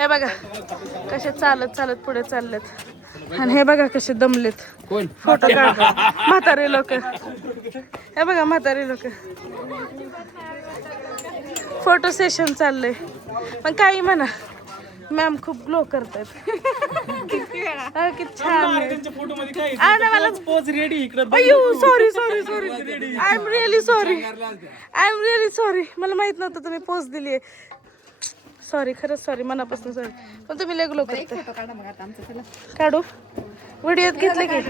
हे बघा कसे चालत चालत पुढे चाललेत आणि हे बघा कसे दमलेत फोटो काढ म्हातारे लोक हे बघा म्हातारे लोक फोटो सेशन चाललंय पण काही म्हणा मॅम खूप ग्लो करतात किती छान sorry sorry sorry I am really sorry मला माहित नव्हतं तुम्ही पोच दिली सॉरी खरंच सॉरी मनापासून सॉरी पण तुम्ही लय ग्लो करता काढू व्हिडिओत घेतले की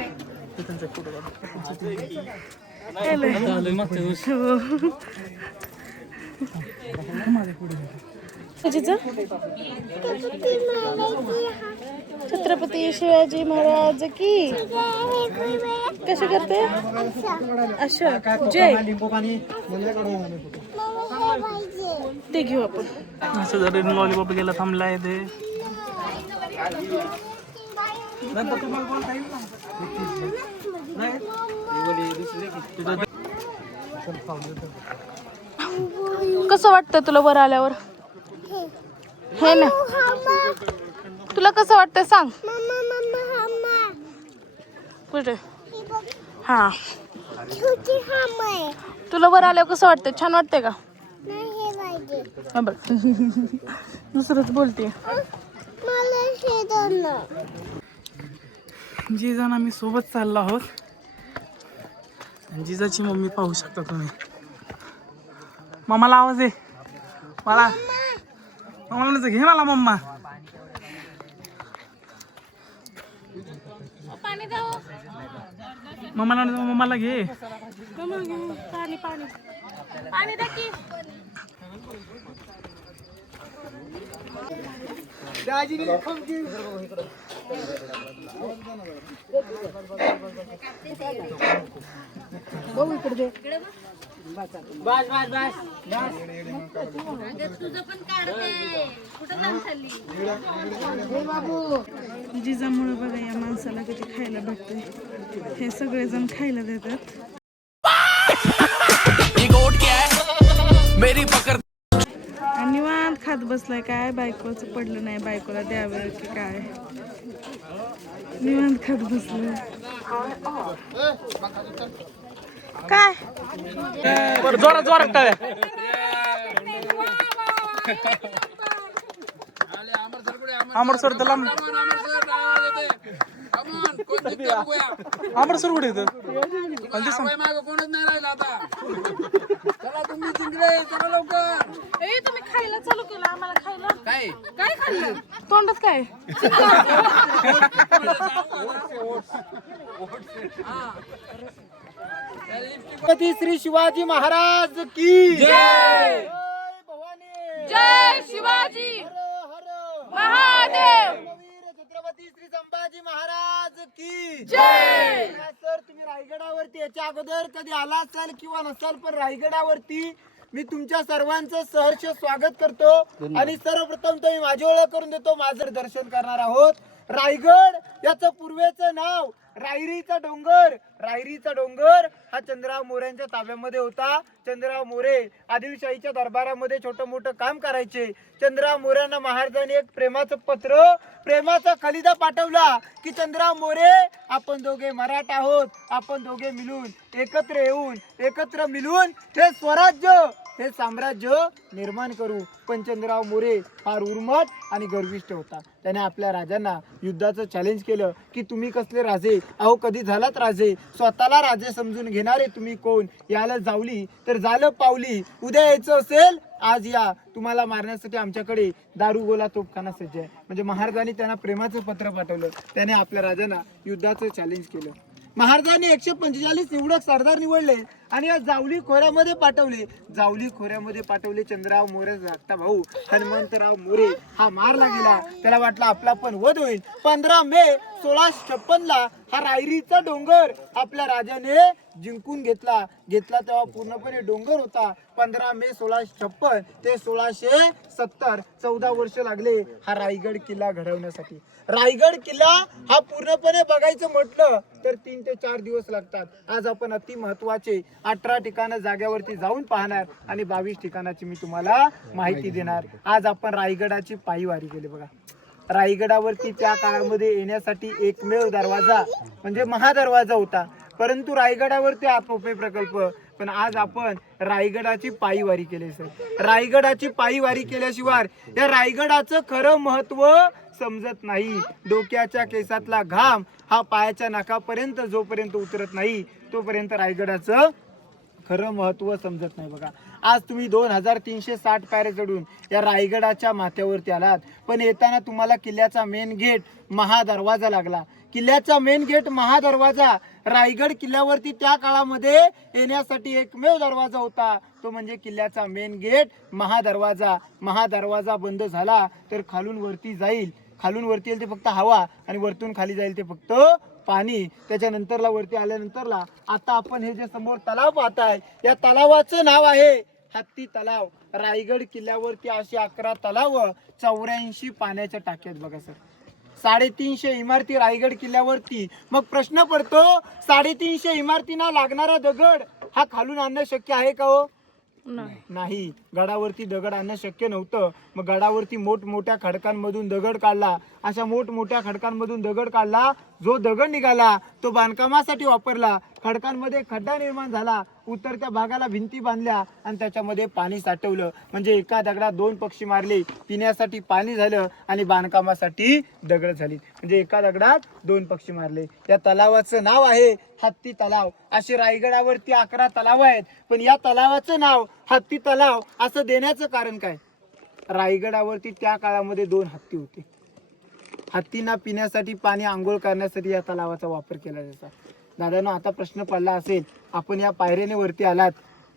छत्रपती शिवाजी महाराज की कसे करते अच्छा जय ते घेऊ आपण असं जरी लॉलीपॉप गेला थांबलाय ते कसं वाटतं तुला वर आल्यावर हे ना तुला कसं वाटतं सांग कुठे हा तुला वर आल्यावर कसं वाटतं छान वाटतंय का दुसरंच बोलते जिजा आम्ही सोबत चाललो आहोत जिजाची मम्मी पाहू शकता तुम्ही मम्माला आवाज आहे मला मम्माला घे मला मम्मा मम्माला घे पाणी पाणी पाणी दे की बघू इकडे बस बस बस तुझं पण काढते कुठं लांब चालली जिजामुळे बघा या माणसाला किती खायला भेटते हे सगळेजण खायला देतात आणि निवांत खात बसलाय काय बायकोचं पडलं नाही बायकोला द्यावं की काय निवांत खात बसलोय काय जोरात जोरात टाळ्या अमर सर तर लांब अमर सर कुठे येतं कोणच नाही राहिला आता चला तुम्ही जिंकले चला लवकर तुम्ही खायला चालू केलं आम्हाला खायला काय काय खाल्लं तोंडात काय छत्रपती श्री शिवाजी महाराज की जय भवानी जय शिवाजी महादेव छत्रपती श्री संभाजी महाराज की जय सर तुम्ही रायगडावरती याच्या अगोदर कधी आला असाल किंवा नसाल पण रायगडावरती मी तुमच्या सर्वांचं सहर्ष स्वागत करतो आणि सर्वप्रथम मी माझी ओळख करून देतो माझं दर्शन करणार आहोत रायगड याचं पूर्वेचं नाव रायरीचा डोंगर रायरीचा डोंगर हा चंद्रराव मोऱ्यांच्या ताब्यामध्ये होता चंद्रराव मोरे आदिलशाहीच्या दरबारामध्ये छोटं मोठं काम करायचे चंद्रराव मोऱ्यांना महाराजांनी एक प्रेमाचं पत्र प्रेमाचा खलिदा पाठवला की चंद्रराव मोरे आपण दोघे मराठा आहोत आपण दोघे मिळून एकत्र येऊन एकत्र मिळून हे स्वराज्य हे साम्राज्य निर्माण करू पण चंद्रराव मोरे फार उर्मट आणि गर्विष्ठ होता त्याने आपल्या राजांना युद्धाचं चॅलेंज केलं की तुम्ही कसले राजे अहो कधी झालात राजे स्वतःला राजे समजून घेणारे तुम्ही कोण याला जावली तर झालं पावली उद्या यायचं असेल आज या तुम्हाला मारण्यासाठी आमच्याकडे दारुगोला तोफखाना सज्ज आहे म्हणजे महाराजांनी त्यांना प्रेमाचं पत्र पाठवलं त्याने आपल्या राजांना युद्धाचं चॅलेंज केलं महाराजांनी 145 निवडक सरदार निवडले आणि या जावली खोऱ्यामध्ये पाठवले चंद्रराव मोरे धाकटा भाऊ हनुमंतराव मोरे हा मारला गेला त्याला वाटलं आपला पण वध होईल 15 मे 1656 हा रायरीचा डोंगर आपल्या राजाने जिंकून घेतला तेव्हा पूर्णपणे डोंगर होता 15 मे 1656 ते 1670 14 वर्ष लागले हा रायगड किल्ला घडवण्यासाठी. रायगड किल्ला हा पूर्णपणे बघायचं म्हटलं तर 3 ते 4 दिवस लागतात. आज आपण अति महत्वाचे 18 ठिकाणं जाग्यावरती जाऊन पाहणार आणि 22 ठिकाणाची मी तुम्हाला माहिती देणार. आज आपण रायगडाची पायीवारी केली बघा. रायगडावरती त्या काळामध्ये येण्यासाठी एकमेव दरवाजा म्हणजे महादरवाजा होता, परंतु रायगडावरती आत्मोपे प्रकल्प. पण आज आपण रायगडाची पायीवारी केली सर. रायगडाची पायीवारी केल्याशिवाय या रायगडाचं खरं महत्व समजत नाही. डोक्याच्या केसातला घाम हा पायाच्या नाकापर्यंत जोपर्यंत उतरत नाही तोपर्यंत रायगडाचं खरं महत्व समजत नाही बघा. आज तुम्ही 2360 पायऱ्या चढून या रायगडाच्या माथ्यावरती आलात, पण येताना तुम्हाला किल्ल्याचा मेन गेट महादरवाजा लागला. किल्ल्याचा मेन गेट महादरवाजा रायगड किल्ल्यावरती त्या काळामध्ये येण्यासाठी एकमेव दरवाजा होता, तो म्हणजे किल्ल्याचा मेन गेट महादरवाजा. महादरवाजा बंद झाला तर खालून वरती जाईल, खालून वरती येईल ते फक्त हवा आणि वरतून खाली जाईल ते फक्त पाणी. त्याच्यानंतरला वरती आल्यानंतरला आता आपण हे जे समोर तलाव पाहताय या तलावाचं नाव आहे हत्ती तलाव. रायगड किल्ल्यावरती अशी 11 तलाव 84 पाण्याच्या टाक्यात बघा सर. 350 इमारती रायगड किल्ल्यावरती. मग प्रश्न पडतो 350 इमारतींना लागणारा दगड हा खालून आणणं शक्य आहे का हो? नाही. गडावरती दगड आणणं शक्य नव्हतं. मग गडावरती मोठमोठ्या खडकांमधून दगड काढला. अशा मोठमोठ्या खडकांमधून दगड काढला. जो दगड निघाला तो बांधकामासाठी वापरला. खडकांमध्ये खड्डा निर्माण झाला, उतरत्या भागाला भिंती बांधल्या आणि त्याच्यामध्ये पाणी साठवलं. म्हणजे एका दगडात 2 पक्षी मारले. पिण्यासाठी पाणी झालं आणि बांधकामासाठी दगड झाली. म्हणजे एका दगडात 2 पक्षी मारले. या तलावाचं नाव आहे हत्ती तलाव. असे रायगडावरती 11 तलाव आहेत, पण या तलावाचं नाव हत्ती तलाव असं देण्याचं कारण काय? रायगडावरती त्या काळामध्ये 2 हत्ती होते. हत्तींना पिण्यासाठी पाणी, आंघोळ करण्यासाठी या तलावाचा वापर केला जायचा. दादांनो, आता प्रश्न पडला असेल, आपण या पायऱ्याने वरती आलात,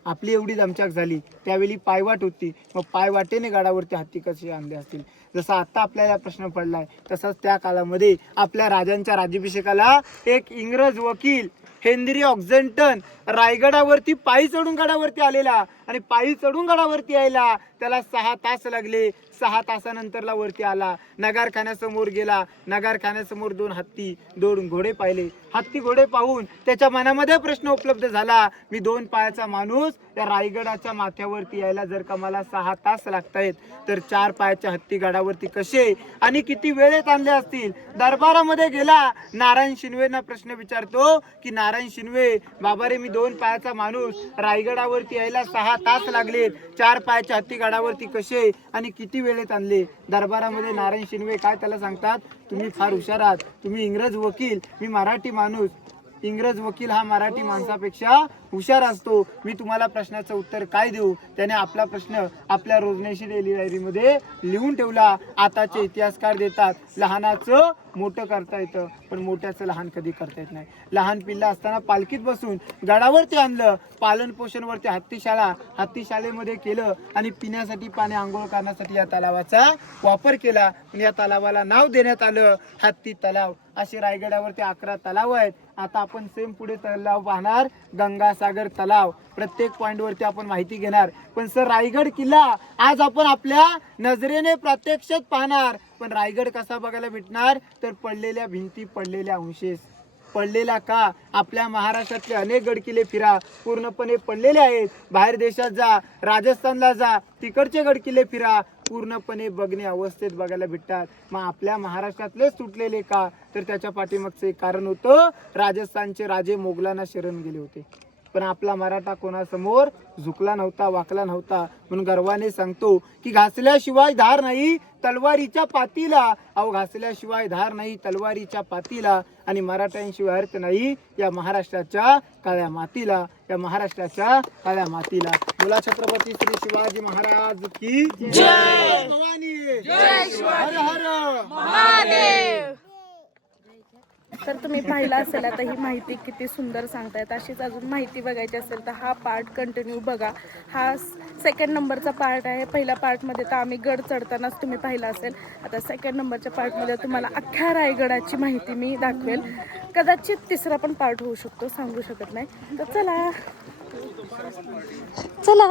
आपली एवढी दमछाक झाली, त्यावेळी पायवाट होती, मग पायवाटेने गडावरती हत्ती कसे आणले असतील? जसा आता आपल्याला प्रश्न पडलाय तसाच त्या काळामध्ये आपल्या राजांच्या राज्याभिषेकाला एक इंग्रज वकील हेनरी ऑक्झेंटन रायगडावरती पायी चढून गडावरती आलेला आणि पायी चढून गडावरती यायला त्याला 6 तास लागले. 6 तासानंतरला वरती आला. नगारखान्यासमोर गेला. नगारखान्यासमोर 2 हत्ती 2 घोडे पाहिले. हत्ती घोडे पाहून त्याच्या मनामध्ये प्रश्न उपलब्ध झाला, मी 2 पायाचा माणूस त्या रायगडाच्या माथ्यावरती यायला जर का मला 6 तास लागतायत तर 4 पायाच्या हत्ती गडावरती कसे आणि किती वेळेत आणले असतील? दरबारामध्ये गेला. नारायण शिनवेंना प्रश्न विचारतो की नारायण शिनवे, बाबा रे, मी 2 पायाचा माणूस रायगडावरती यायला 6 तास लागले, 4 पायाच्या हत्ती गडावरती कसे आणि किती वेळेत आणले? दरबारामध्ये नारायण शिनवे काय त्याला सांगतात, तुम्ही फार हुशार आहात, तुम्ही इंग्रज वकील, मी मराठी माणूस. इंग्रज वकील हा मराठी माणसापेक्षा हुशार असतो. मी तुम्हाला प्रश्नाचं उत्तर काय देऊ? त्याने आपला प्रश्न आपल्या रोजनेशी डेली डायरीमध्ये लिहून ठेवला. आताचे इतिहासकार देतात लहानाचं मोठं करता येतं, पण मोठ्याचं लहान कधी करता येत नाही. लहान पिल्ला असताना पालखीत बसून गडावरती आणलं, पालन पोषणवरती हत्तीशाळेमध्ये केलं आणि पिण्यासाठी पाणी, आंघोळ करण्यासाठी या तलावाचा वापर केला. या तलावाला नाव देण्यात आलं हत्ती तलाव. असे रायगडावरती 11 तलाव आहेत. आता आपण सेम पुढे तलाव पाहणार, गंगासागर तलाव. प्रत्येक पॉइंट वरती आपण माहिती घेणार. पण सर, रायगड किल्ला आज आपण आपल्या नजरेने प्रत्यक्षात पाहणार, पण रायगड कसा बघायला भेटणार? तर पडलेल्या भिंती, पडलेल्या अवशेष. पडलेला का? आपल्या महाराष्ट्रातले अनेक गडकिल्ले फिरा, पूर्णपणे पडलेले आहेत. बाहेर देशात जा, राजस्थानला जा, तिकडचे गडकिल्ले फिरा, पूर्णपणे बघणे अवस्थेत बघायला भेटतात. मग आपल्या महाराष्ट्रातलेच तुटलेले का? तर त्याच्या पाठीमागचं एक कारण होतं, राजस्थानचे राजे मोगलांना शरण गेले होते, पण आपला मराठा कोणासमोर झुकला नव्हता, वाकला नव्हता. म्हणून गर्वाने सांगतो की घासल्याशिवाय धार नाही तलवारीच्या पातीला. अहो, घासल्याशिवाय धार नाही तलवारीच्या पातीला आणि मराठ्यांशिवाय अर्थ नाही या महाराष्ट्राच्या काळ्या मातीला, या महाराष्ट्राच्या काळ्या मातीला. बोला छत्रपती श्री शिवाजी महाराज की जय. भवानी जय. हर हर महादेव. तर तुम्ही पाहिला असेल आता ही माहिती किती सुंदर सांगतायत. अशीच अजून माहिती बघायची असेल तर हा पार्ट कंटिन्यू बघा. हा 2nd नंबरचा पार्ट आहे. पहिल्या पार्टमध्ये तर आम्ही गड चढतानाच तुम्ही पाहिला असेल. आता 2nd नंबरच्या पार्टमध्ये तुम्हाला अख्ख्या रायगडाची माहिती मी दाखवेल. कदाचित 3रा पण पार्ट होऊ शकतो, सांगू शकत नाही. तर चला. चला